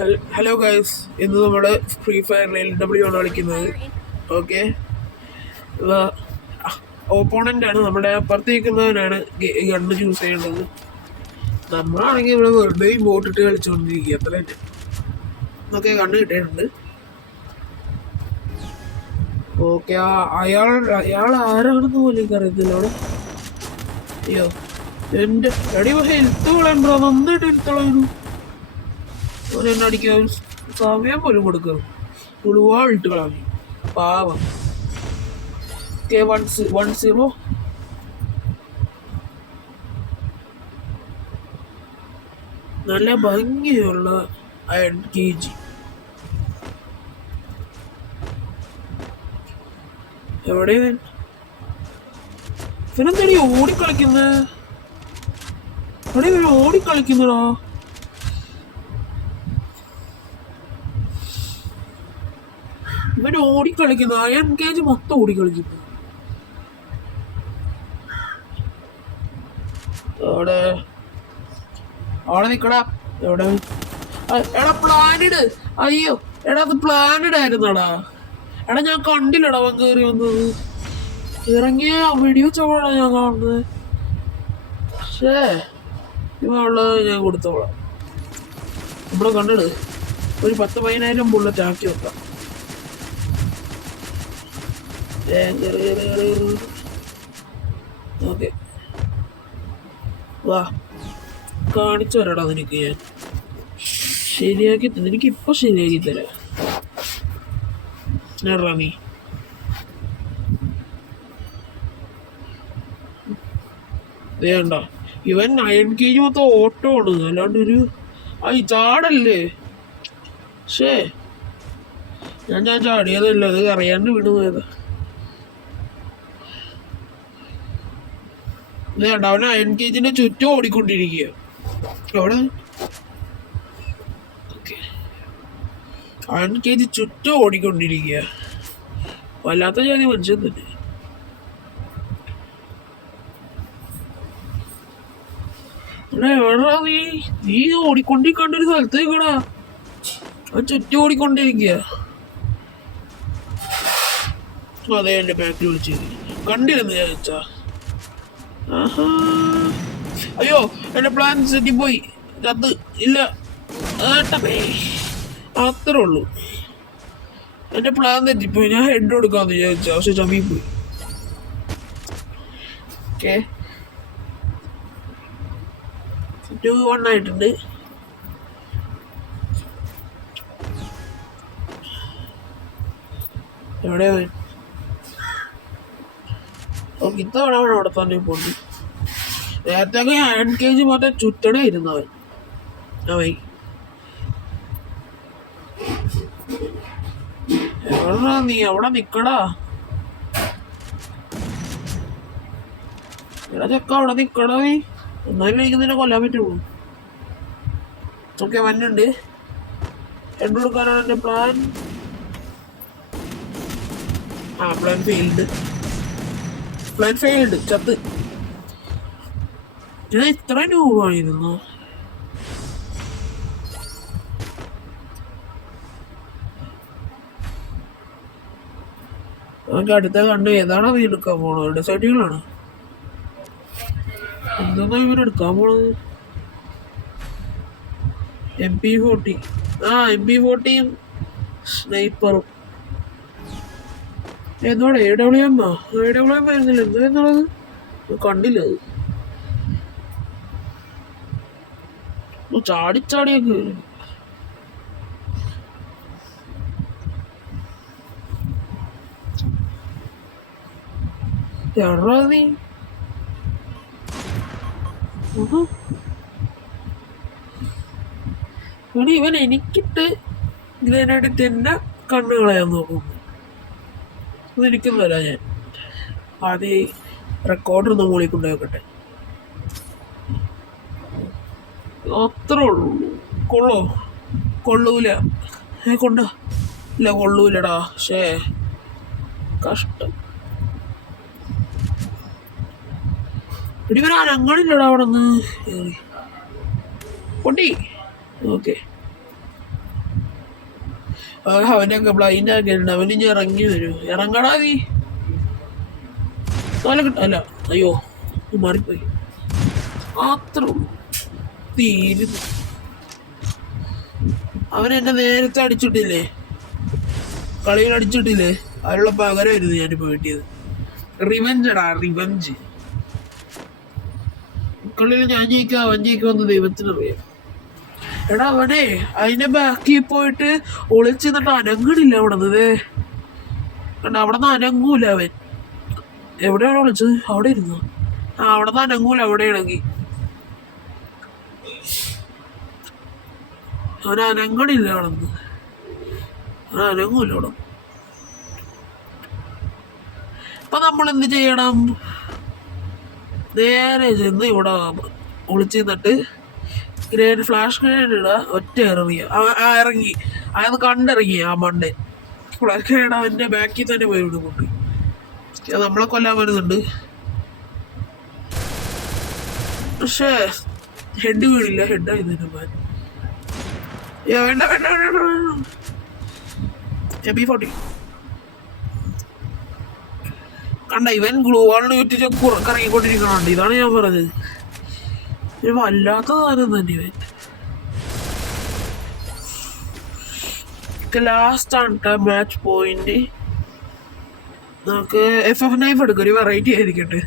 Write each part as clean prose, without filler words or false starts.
Hello guys, ഇന്ന് നമ്മൾ free ഫയറിൽ LW ആണ് കളിക്കുന്നത്. ഓക്കെ, ഓപ്പോണൻ്റ് ആണ് നമ്മുടെ അപ്പുറത്തേക്കുന്നവനാണ് ഗണ്ണ് ചൂസ് ചെയ്യേണ്ടത്. നമ്മളാണെങ്കിൽ ഇവിടെ വെറുതെ ബോട്ടിട്ട് കളിച്ചുകൊണ്ടിരിക്കുക. അത്ര തന്നെ. ഓക്കെ, കണ്ണ് കിട്ടിയിട്ടുണ്ട്. ഓക്കെ, അയാൾ ആരാണെന്ന് പോലും എനിക്ക് അറിയത്തില്ല. അവിടെ അയ്യോ, എൻ്റെ എടി ഹെൽത്ത് കളയണ്ടോ? നന്നായിട്ട് ഹെൽത്ത് കളയുന്നു. എന്നെ അടിക്കാൻ സമയം പോലും കൊടുക്കണം. ഉളുവാളിട്ട് കളഞ്ഞു പാവം. K10 നല്ല ഭംഗിയുള്ള അയൺ KG. എവിടെ ഇവനെന്തടി ഓടിക്കളിക്കുന്ന? എവിടെ ഇവൻ ഓടിക്കളിക്കുന്നടാ? ഇവൻ ഓടിക്കളിക്കുന്നു. അയൺ KG മൊത്തം ഓടിക്കളിക്കുന്നു. അവിടെ നിക്കടാ. എവിടെ? എടാ പ്ലാനഡ്. അയ്യോ എടാ, അത് പ്ലാനഡ് ആയിരുന്നടാ. എടാ ഞാൻ കണ്ടില്ലടാ അവൻ കയറി വന്നത്. ഇറങ്ങിയ വെടിവെച്ചോളാ ഞാൻ കാണുന്നത്. പക്ഷേ ഇവള്ളത് ഞാൻ കൊടുത്തോളാം. നമ്മളെ കണ്ടിട് ഒരു 10-15,000 ബുള്ളറ്റ് ആക്കി വെക്കാം. ഓക്കെ, വാ കാണിച്ചു തരാടാ നിനക്ക്. ഞാൻ ശരിയാക്കി എനിക്കിപ്പോൾ ശരിയാക്കി തരാം. നീ വേണ്ട. ഇവൻ അയൺ KG മൊത്തം ഓട്ടോ ആണ്, അല്ലാണ്ട് ഒരു ചാടല്ലേ. ശേ, ഞാൻ ചാടിയതല്ല, അത് അറിയാണ്ട് വിടുന്നതാ. വേണ്ട, അവൻ അയൺ KGന്റെ ചുറ്റും ഓടിക്കൊണ്ടിരിക്കുക. അവിടെ അയൺ KG ചുറ്റും ഓടിക്കൊണ്ടിരിക്കുക. വല്ലാത്ത ജാതി മനുഷ്യൻ തന്നെ. എവിടാ നീ ഓടിക്കൊണ്ടിരിക്കണ്ടൊരു സ്ഥലത്തേക്കടാ. അവൻ ചുറ്റും ഓടിക്കൊണ്ടിരിക്കുക. അതെ, എന്റെ ബാക്കിൽ വിളിച്ച് കണ്ടിരുന്നു ഞാൻ വെച്ചാ. അയ്യോ, എന്റെ പ്ലാൻ സെറ്റി പോയി. അത് ഇല്ല, അത്രേ ഉള്ളൂ. എന്റെ പ്ലാൻ തെറ്റിപ്പോയി. ഞാൻ ഹെഡ് കൊടുക്കാന്ന് വിചാരിച്ച, പക്ഷെ ചമ്മി പോയി. ഓക്കെ, 2-1 ആയിട്ടുണ്ട്. എവിടെയാ? ഓക്കെ, ഇത്തവണ അവൻ അവിടെ തന്നെ പോണ്ട്. നേരത്തെ അയൺ KG മറ്റേ ചുറ്റണ ഇരുന്നവൻ. എവിടാ നീ? അവിടെ നിക്കടാ. എടാ ചെക്ക, അവിടെ നിക്കടാ നീ. എന്നാലും എനിക്ക് നിന്നെ കൊല്ലാൻ പറ്റുള്ളൂ. ഓക്കെ, വന്നുണ്ട്. ഹെഡ് കൊടുക്കാനാണ് എന്റെ പ്ലാൻ. Plan failed. ചത്ത്. ഞാൻ ഇത്ര രൂപയായിരുന്നു. നമുക്ക് അടുത്ത കണ്ട് ഏതാണോ നീ എടുക്കാൻ പോണത്? ഡിസൈഡുകളാണ്. എന്താ ഇവരെടുക്കാൻ പോണത്? MP40. MP40യും സ്നൈപ്പറും. എന്നോട് AWM ആയിരുന്നില്ല. എന്നുള്ളത് കണ്ടില്ല. അത് ചാടിയൊക്കെ വരും. എടാ നീ ഇവൻ എനിക്കിട്ട് ഗ്രനേഡ് തന്നെ കണ്ണു കളയാൻ നോക്കുന്നു. അതെനിക്കും തരാം. ഞാൻ ആദ്യം റെക്കോർഡൊന്ന് മൂളി കൊണ്ടുപോക്കട്ടെ. അത്രേ ഉള്ളൂ. കൊള്ളൂല. ഇല്ല, കൊള്ളൂലടാ. ശേ, കഷ്ടം. ഇവൻ അനങ്ങളില്ലടാ അവിടെ നിന്ന് പൊട്ടി. ഓക്കെ, അവനൊക്കെ ബ്ലൈൻഡ് ആക്കിയിട്ടുണ്ട്. അവനിഞ്ഞ് ഇറങ്ങി വരും. ഇറങ്ങടാ നീ. അല്ല അയ്യോ മാറിപ്പോയി. അത്ര തീരുന്നു. അവനെന്നെ നേരത്തെ അടിച്ചിട്ടില്ലേ, കളിയിൽ അടിച്ചിട്ടില്ലേ, അതിനുള്ള പകരമായിരുന്നു ഞാനിപ്പോ കിട്ടിയത്. റിവെഞ്ചടാ, റിവെഞ്ച്. കളിയിൽ ഞാൻ ജയിക്കുക അവൻ ജയിക്കുമെന്ന് ദൈവത്തിനറിയാം. എടാ അവനെ അതിന്റെ ബാക്കി പോയിട്ട് ഒളിച്ച് നിന്നിട്ട് അനങ്ങണില്ല അവിടെ നിന്ന്. കണ്ട അവിടെ നിന്ന് അനങ്ങൂല അവൻ. എവിടെയാണ് വിളിച്ചത്? അവിടെ ഇരുന്നു. അവിടെ നിന്ന് അനങ്ങൂല. അവിടെ ഇണങ്ങി അവൻ അനങ്ങണില്ല അവിടെ നിന്ന്. അവൻ അനങ്ങൂല അവിടെ. അപ്പൊ നമ്മൾ എന്ത് ചെയ്യണം? നേരെ ചെന്ന് ഇവിടെ ഒളിച്ച് നിന്നിട്ട് ഗ്രേഡ് ഫ്ലാഷ് ഗ്രേഡ് ഇടുക. ഒറ്റ ഇറങ്ങിയ ഇറങ്ങി അയാൾ കണ്ടിറങ്ങി. ആ മണ്ടെ ഫ്ലാഷ് ഗ്രേഡ് അവൻ്റെ ബാക്കിൽ തന്നെ പോയി വിടുന്നുണ്ട്. നമ്മളെ കൊല്ലാൻ വരുന്നുണ്ട്. പക്ഷേ ഹെഡ് വീണില്ല. ഹെഡായി തന്നെ വേണ്ട വേണ്ട വേണ്ട. MP40 കണ്ട ഇവൻ ഗ്ലൂ വാളിന് ചുറ്റിച്ച് കറങ്ങിക്കൊണ്ടിരിക്കണുണ്ട്. ഇതാണ് ഞാൻ പറഞ്ഞത്. ഒരു വല്ലാത്ത സാധനം തന്നെ ഇവൻ. ലാസ്റ്റ് ആണ് കേട്ടോ മാച്ച് പോയിന്റ്. നമുക്ക് FF9 എടുക്കും. ഒരു വെറൈറ്റി ആയിരിക്കട്ടെ.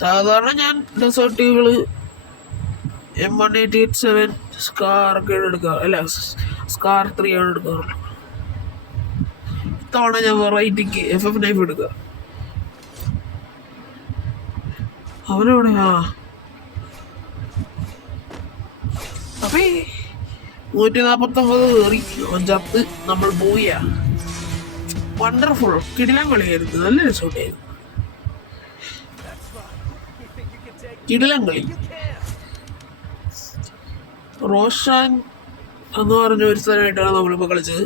സാധാരണ ഞാൻ ഡെസേർട്ടുകൾ M1887 സ്കാർ ഒക്കെ എടുക്കുക. അല്ല സ്കാർ 3 ആണ് എടുക്കാറുള്ളത്. ഇത്തവണ ഞാൻ വെറൈറ്റിക്ക് FF9 എടുക്കുക. അവനോടെ അപ്പൊ 149 കയറി ചത്ത് നമ്മൾ പോയ. വണ്ടർഫുൾ കിടിലൻ കളിയായിരുന്നു. നല്ല രസമുണ്ടായിരുന്നു. കിടിലൻ കളി. റോഷൻ എന്ന് പറഞ്ഞ ഒരു സ്ഥലമായിട്ടാണ് നമ്മളിപ്പോൾ കളിച്ചത്.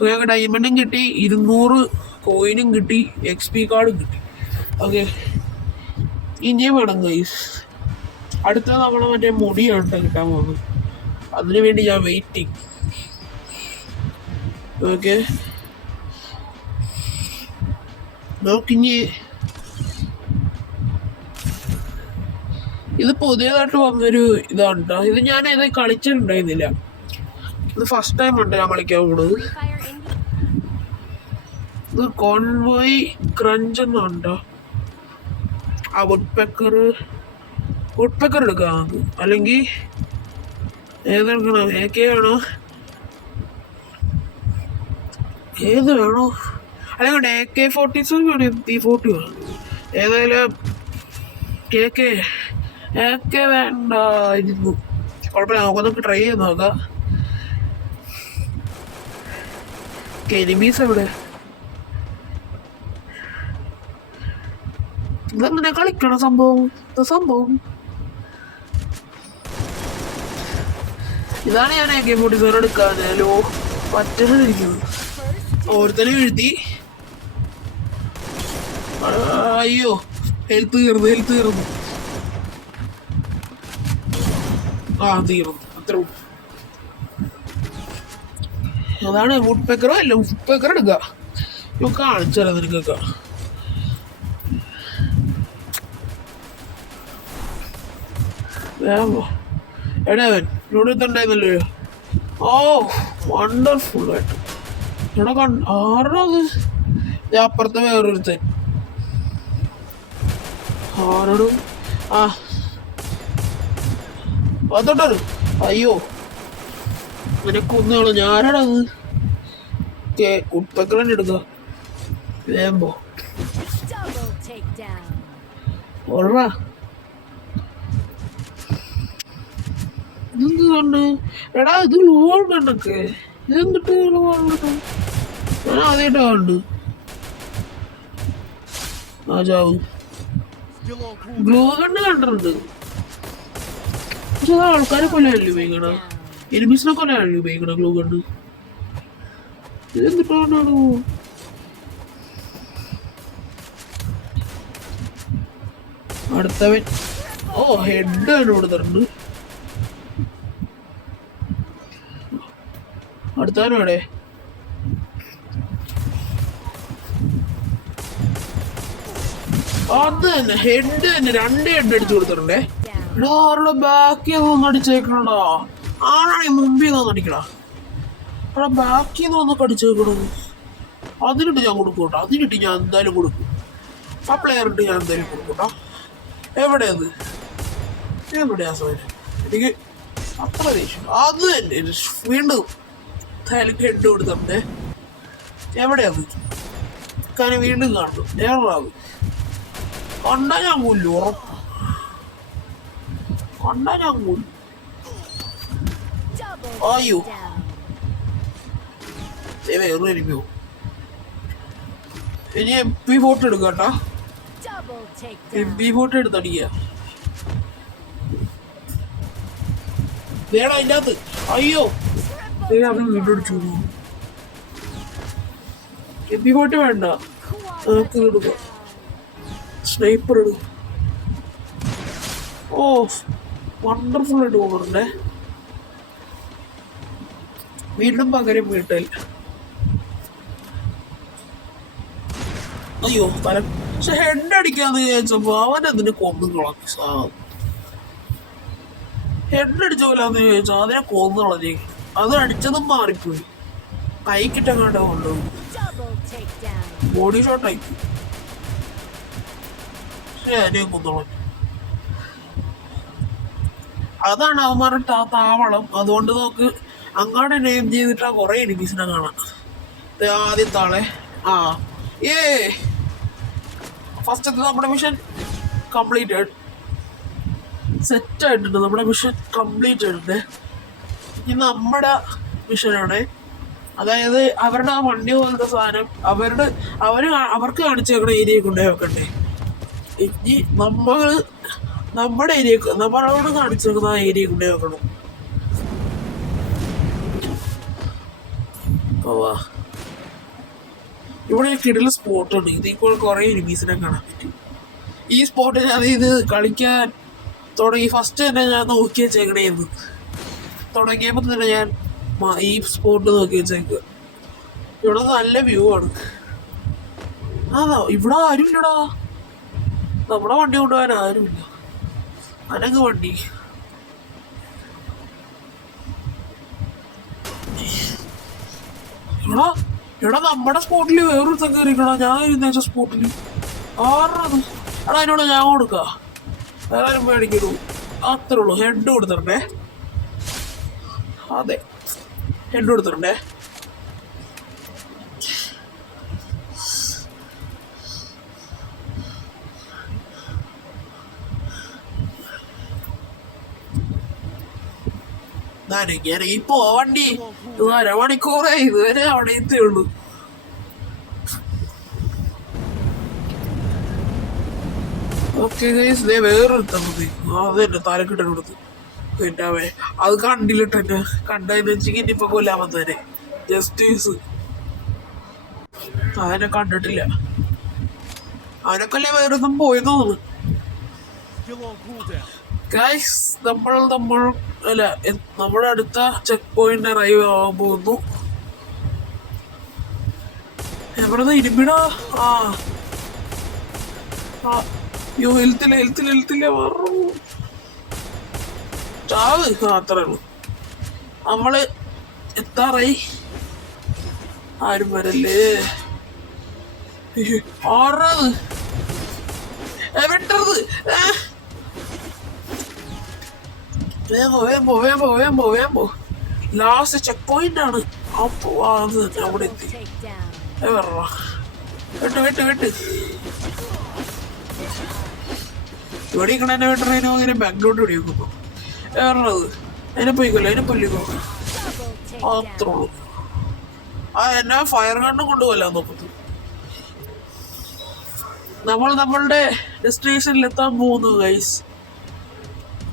ഞങ്ങൾക്ക് ഡയമണ്ടും കിട്ടി, 200 കോയിനും കിട്ടി, XP കാർഡും കിട്ടി. ഓക്കെ, ഇനിയും വേണം ഗൈസ്. അടുത്ത നമ്മളെ മറ്റേ മുടിയാണ് കേട്ടോ കിട്ടാൻ പോകുന്നത്. അതിനു വേണ്ടി ഞാൻ വെയിറ്റിംഗ്. ഓക്കെ, നോക്കിഞ്ഞ് ഇത് പുതിയതായിട്ട് വന്നൊരു ഇതാണ് കേട്ടോ. ഇത് ഞാൻ ഇത് കളിച്ചിട്ടുണ്ടായിരുന്നില്ല. ഇത് ഫസ്റ്റ് ടൈം ഉണ്ട് ഞാൻ കളിക്കാൻ പോകുന്നത്. ഇത് കോൺവോയ് ക്രഞ്ച് എന്നുണ്ടോ. ആ വുഡ്പെക്കർ എടുക്കാം നമുക്ക്. അല്ലെങ്കിൽ ഏതെടുക്കണം? AK വേണോ? ഏത് വേണോ? അല്ലെങ്കിൽ AK-47 വേണം. MP40 വേണം. ഏതായാലും AK വേണ്ട. ഇരുന്നു കുഴപ്പമില്ല. നമുക്കൊന്നൊക്കെ ട്രൈ ചെയ്ത് നോക്കാം. എനിമീസ് എവിടെ? ഇതെങ്ങനെ കളിക്കണ സംഭവം? ഇതാണ് ഞാൻ AK-47 എടുക്കാനല്ലോ പറ്റുന്നിരിക്കുന്നത്. ഓരോരുത്തരും എഴുതി. അയ്യോ, ഹെൽത്ത് തീർന്നു. തീർന്നു. അത്ര. അതാണ് വുഡ്പെക്കറോ അല്ല. വുഡ്പെക്കർ എടുക്കുക. കാണിച്ചാലോ നിനക്കൊക്കെ. എടാവൻ ഇവിടെ ഉണ്ടായിരുന്നല്ലോ. ഓ വണ്ടർഫുൾ ആയിട്ട്. ഇവിടെ ആരാത്? അപ്പുറത്തെ വേറൊരുത്തൻ. ആരോടും അതോട്ടൊരു അയ്യോ നിനക്കൊന്നാളോ. ഞാനാണത് കുട്ടക്കറൻ എടുക്കുക. വേമ്പോ ഓർമ്മ ഇതെന്തുകൊണ്ട്? എടാ ഇത് ലോണൊക്കെ ഇതെന്തിട്ട് ഞാൻ ആദ്യമായിട്ടാണ്ട്. ചാവ് ഗ്ലൂ ഗണ്ണ് കണ്ടിട്ടുണ്ട്. പക്ഷെ അത് ആൾക്കാരെ കൊല്ലാനല്ലേ ഉപയോഗിക്കണ, എനിമീസിനെ കൊല്ലാനല്ലേ ഉപയോഗിക്കണ ഗ്ലൂ ഗണ്ണ്. ഇതെന്തിട്ടാണോ? അടുത്തവൻ ഹെഡ് ആണ് കൊടുത്തിട്ടുണ്ട്. അടുത്താനും എവിടെ? അത് തന്നെ ഹെഡ് തന്നെ 2 ഹെഡ് അടിച്ചു കൊടുത്തിട്ടുണ്ടേ. എടാ ആരുടെ ബാക്കിൽ നിന്ന് അടിച്ചേക്കണടാ. ആരാണ് മുമ്പിൽ നിന്ന് അടിക്കടാ. എടാ ബാക്കിൽ നിന്ന് അടിച്ചേക്കണത്. അതിനിട്ട് ഞാൻ കൊടുക്കും കേട്ടോ. അതിനിട്ട് ഞാൻ എന്തായാലും കൊടുക്കും. ആ പ്ലെയറിട്ട് ഞാൻ എന്തായാലും കൊടുക്കും കേട്ടോ. എവിടെയത്? എവിടെയാ സോന? എനിക്ക് അത്ര ദേഷ്യം. അത് തന്നെ വീണ്ടും തലക്ക് ഹെഡ് കൊടുത്തേ. എവിടെയാത്? കാരണം വീണ്ടും കാണുന്നു. ഏറാത് കണ്ടാ ഞാൻ കൊല്ലു. ഉറപ്പ് കണ്ടാ ഞാൻ കൊല്ലു. അയ്യോ വേറെ എനിക്കോ. ഇനി MP ഫോട്ടോ എടുക്കാം കേട്ടോ. MP ഫോട്ടോ എടുത്തടിക്കുക. വേടാ അതിൻ്റെ അകത്ത്. അയ്യോ അവൻ വീണ്ടും അടിച്ചു. MP ഫോട്ടോ വേണ്ട, നമുക്ക് എടുക്കാം. സ്നൈപ്പർ എടുക്കും. ഓ വണ്ടർഫുൾ ആയിട്ട് പോകുന്നുണ്ടേ. വീണ്ടും പകരം വീട്ടിൽ. അയ്യോ തല. പക്ഷെ ഹെഡ് അടിക്കാന്ന് വിചാരിച്ചപ്പോ അവൻ അതിനെ കൊന്നു കളഞ്ഞു. ഹെഡ് അടിച്ച പോലാന്ന് ചോദിച്ചാൽ അതിനെ കൊന്നു കളഞ്ഞു. അത് അടിച്ചതും മാറിപ്പോയി. കൈക്കിട്ടങ്ങാണ്ട് കൊണ്ടുപോകും. ബോഡി ഷോട്ടായി. അതിനെ കൊന്നു കളഞ്ഞു. അതാണ് അവന്മാരുടെ താവളം. അതുകൊണ്ട് നമുക്ക് അങ്ങോട്ട് നെയിം ചെയ്തിട്ടാ കുറെ എനിമീസിനെ കാണാം. ആദ്യത്തെ ആളെ ഫസ്റ്റത്തെ നമ്മുടെ മിഷൻ കംപ്ലീറ്റഡ്. സെറ്റ് ആയിട്ടുണ്ട്. നമ്മുടെ മിഷൻ കംപ്ലീറ്റ് ആയിട്ടുണ്ട്. ഇനി നമ്മുടെ മിഷനാണ്. അതായത് അവരുടെ ആ വണ്ടി പോലത്തെ സാധനം അവർക്ക് കാണിച്ചേക്കണ ഏരിയ കൊണ്ടുപോയി വെക്കണ്ടേ. ഇനി നമ്മുടെ ഏരിയ നമ്മളോട് കാണിച്ചേക്കുന്ന ആ ഏരിയ കൊണ്ടുപോയി വെക്കണം. ഇവിടെ കിടല സ്പോട്ടുണ്ട്. ഇതിൽ കുറെ എനിമീസിനെ കാണാൻ പറ്റും. ഈ സ്പോട്ട് ഞാൻ ഇത് കളിക്കാൻ തുടങ്ങി ഫസ്റ്റ് തന്നെ ഞാൻ നോക്കി വെച്ചേക്കണേന്ന്. തുടങ്ങിയപ്പോൾ തന്നെ ഞാൻ ഈ സ്പോട്ട് നോക്കി വെച്ചേക്കുക. ഇവിടെ നല്ല വ്യൂ ആണ്. ഇവിടെ ആരുമില്ലടാ. നമ്മുടെ വണ്ടി കൊണ്ടുപോകാൻ ആരുമില്ല. അനങ്ങ് വണ്ടി. എടാ നമ്മുടെ സ്പോട്ടിൽ വേറൊരുത്തം കയറിക്കണ. ഞാൻ ഇരുന്ന സ്പോട്ടിൽ ആറത്. എടാ അതിനോട് ഞാൻ കൊടുക്ക. വേറെ മേടിക്കൂ. അത്രേ ഉള്ളൂ. ഹെഡ് കൊടുത്തിട്ടുണ്ടേ. അതെ ഹെഡ് കൊടുത്തിട്ടുണ്ടേ. ഇപ്പോ വണ്ടി 1.5 മണിക്കൂറായി. ഇതുവരെ അവിടെ എത്തിയുള്ളൂ. ഓക്കെ ഗൈസ്, വേറൊരുത്തം മതി. അതെന്നെ തലക്കിട്ട് കൊടുത്തു. പിന്നെ അത് കണ്ടിലിട്ടെന്നെ കണ്ടതെന്ന് വെച്ചെങ്കിൽ ഇനിയിപ്പോ കൊല്ലാൻ വന്നേനെ. ജസ്റ്റീസ് അതിനെ കണ്ടിട്ടില്ല. അവനൊക്കെ വേറൊന്നും പോയെന്ന് തോന്നുന്നു. ഗൈസ് നമ്മുടെ അടുത്ത ചെക്ക് പോയിന്റ് അറൈവ് ആവാൻ പോകുന്നു. എവിടെ ഇരുമ്പിടാ. ഹെൽത്തില്ല മറന്നു. ചാവ്. അത്രേ ഉള്ളൂ. നമ്മള് എത്താറായി. ആരും വരല്ലേ. ആറത് വെട്ടത്. വേമ്പോ ലാസ്റ്റ് ചെക്ക് പോയിന്റ് ആണ്. അപ്പോ അത് അവിടെ എത്തി. വെട്ട് ഇവിടെ എന്നെ വെട്ടണതിനോ അങ്ങനെ ബാങ്കിലോട്ട് ഇവിടെ വെക്കുന്നു. വേറത് അതിനെ പൊല്ലിക്കോ. അത്രേ ഉള്ളൂ. എന്നെ ഫയർ ഗണ്ണും കൊണ്ടുപോകല്ല നോക്കുന്നത്. നമ്മളുടെ ഡെസ്റ്റിനേഷനിൽ എത്താൻ പോകുന്നു ഗൈസ്.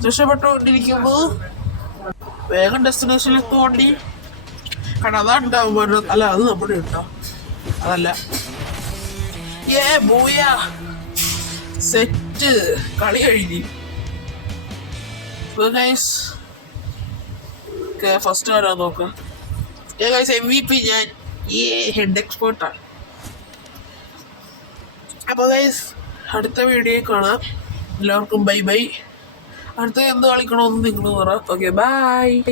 രക്ഷപ്പെട്ടുകൊണ്ടിരിക്കുന്നു. വേഗം ഡെസ്റ്റിനേഷനിൽ എത്തുകൊണ്ടി. കാരണം അതാണ്ടാവും. അല്ല അത് നമ്മുടെ ഉണ്ടാവും. അതല്ല. സെറ്റ് കളി കഴിഞ്ഞു. ഫസ്റ്റ് ആരാ നോക്കാം. MVP ഞാൻ ഈ ഹെഡ് എക്സ്പേർട്ടാണ്. അപ്പോൾ ഗൈസ് അടുത്ത വീഡിയോയിൽ കാണാം. എല്ലാവർക്കും ബൈ ബൈ. അടുത്ത എന്ത് കളിക്കണമെന്ന് നിങ്ങൾ പറ. Okay bye.